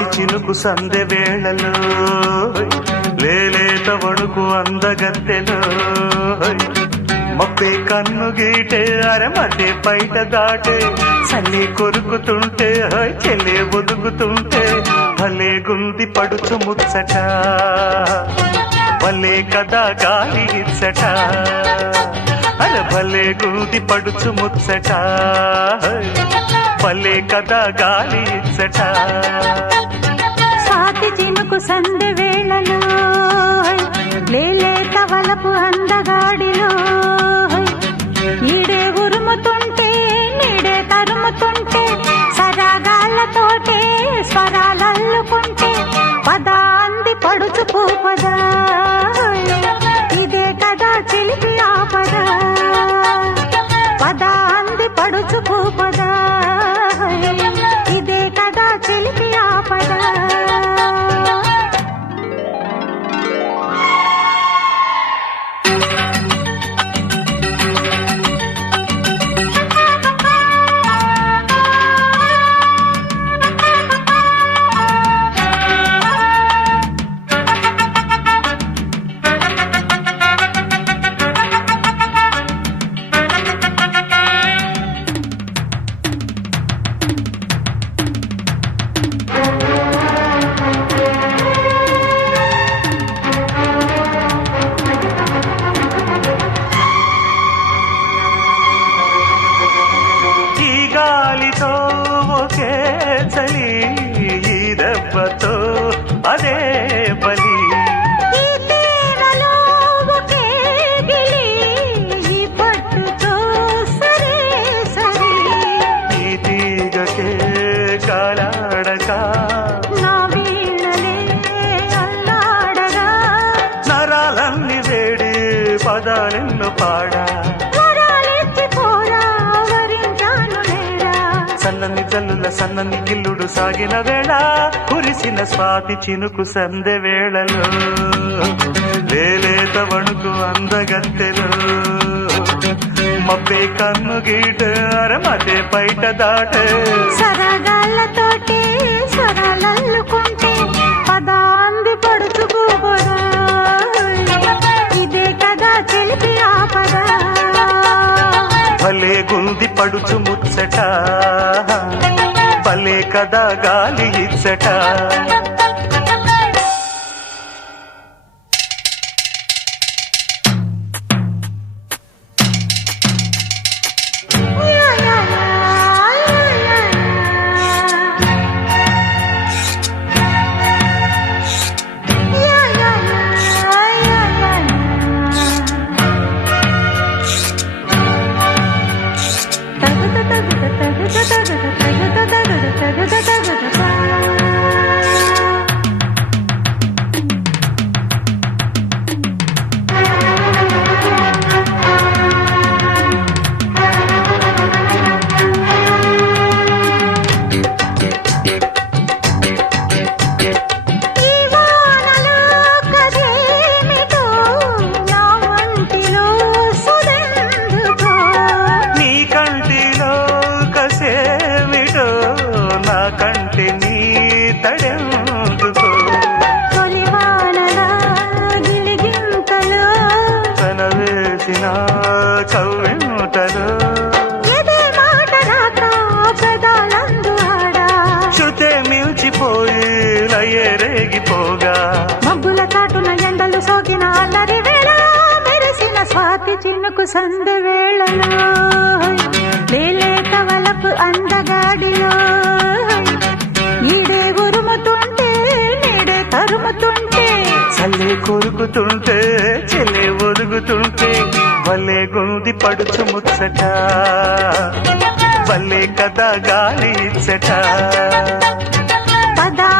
స్వాతి చినుకు సందె వేళలో లేలేత వణుకు అందగత్తెలో మప్పే కన్ను గీటే అరమటే బయట దాటే చల్లి కొరుకుతుంటే చెల్లే ఒదుగుతుంటే భలే గుంది పడుచు ముచ్చట భలే కదా గాలి ఇచ్చట అరే భలే గుంది పడుచు ముచ్చట భలే కదా గాలి ఇచ్చట స్వాతి చినుకు సందె వేళలో లేలేత వలపు అందగాడిలో ఈడే ఉరుముతుంటే నీడే తరుముతుంటే సరాగాలతోటే స్వరాలల్లుకుంటే పదా అంది పడుచు పూపదా ఇదే కదా చిలిపి ఆపదా పదా అంది పడుచు పూపదా ఇదే కదా చిలిపి ఆపదా ఒకే చలి ఈ దెబ్బతో అదే బలి ఈ తీరలో ఒకే గిలి ఈ పట్టుతో సరే సరి ఈ తీగకే కాలాడక నా వీణలే అల్లాడగా నరాలన్నీ వేడి పదాలెన్ను పాడా సన్నని జల్లుల సన్నని గిల్లుడు సాగిన వేళ కురిసిన స్వాతి చినుకు సందె వేళలో లేలేత వణుకు అందగత్తెలో మబ్బే కన్ను గీట అరమతే బయట దాట సరగాళ్ళతోటి స్వరాలల్లుకుంటే పదాంది పడుచుకోబోదా ఇదే కదా చెలిపి ఆపదా భలే గుంది పడుచు ముచ్చట భలే కదా గాలి ఇచ్చట కంటి నీ తడెందుకో తొలివానలా గిలిగింతలో తన వేసిన కవ్వెంతలో ఎదే మాట రాక పెదాలందు ఆడా శృతే మిల్చిపోయి లయే రేగిపోగా మబ్బుల చాటున ఎండలు సోకిన అల్లరి వేళ మెరిసిన స్వాతి చినుకు సందె వేళలో లేలేత వలపు అందగాడిలో ఈడే ఉరుముతుంటే నీడే తరుముతుంటే చల్లే కొరుకుతుంటే చెల్లే ఒదుగుతుంటే భలే గుంది పడుచు ముచ్చట భలే కదా గాలి ఇచ్చట పదా